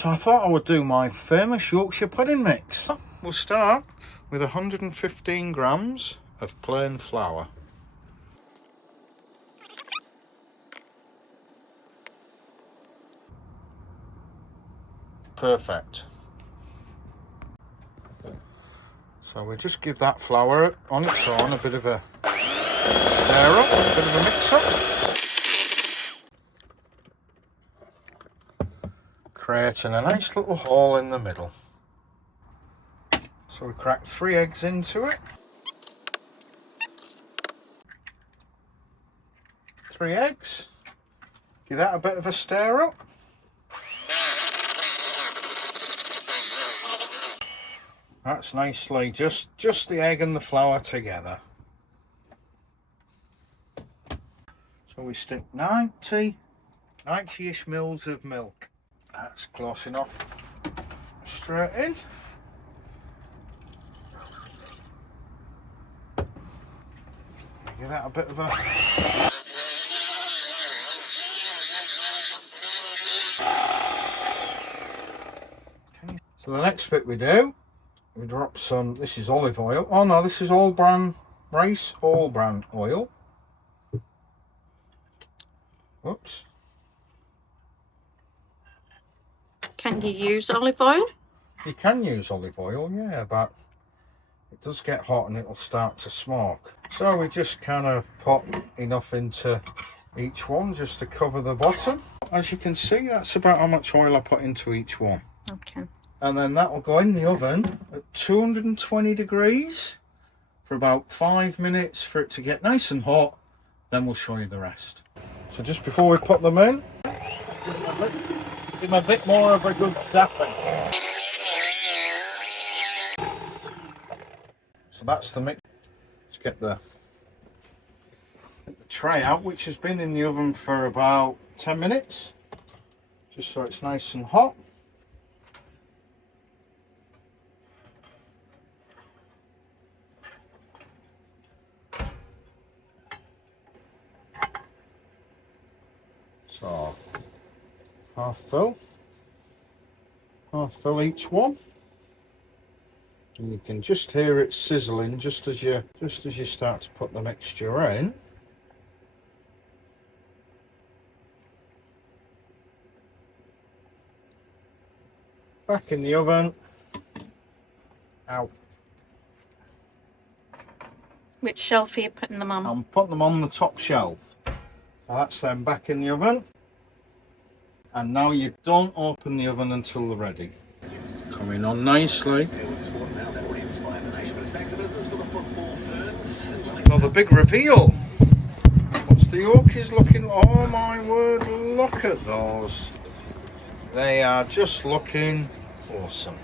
So I thought I would do my famous Yorkshire pudding mix. We'll start with 115 grams of plain flour. Perfect. So we just give that flour on its own a bit of a stir up, a bit of a mix up. Creating a nice little hole in the middle. So we crack 3 eggs into it. 3 eggs. Give that a bit of a stir up. That's nicely just the egg and the flour together. So we stick 90-ish mils of milk. That's close enough. Straight in. Give that a bit of a... Okay. So the next bit we do, we drop some, this is olive oil. Oh no, this is all bran rice, all bran oil. Whoops. Can you use olive oil? You can use olive oil, yeah, but it does get hot and it'll start to smoke. So we just kind of put enough into each one just to cover the bottom. As you can see, that's about how much oil I put into each one. Okay. And then that will go in the oven at 220 degrees for about 5 minutes for it to get nice and hot. Then we'll show you the rest. So just before we put them in, give them a bit more of a good zapping. So that's the mix. Let's get the tray out, which has been in the oven for about 10 minutes, just so it's nice and hot. So half fill each one, and you can just hear it sizzling just as you start to put the mixture in. Back in the oven. Out. Which shelf are you putting them on? I'm putting them on the top shelf. So that's them back in the oven. And now you don't open the oven until they're ready. Coming on nicely. Now the big reveal. What's the Yorkies looking? Oh my word, look at those. They are just looking awesome.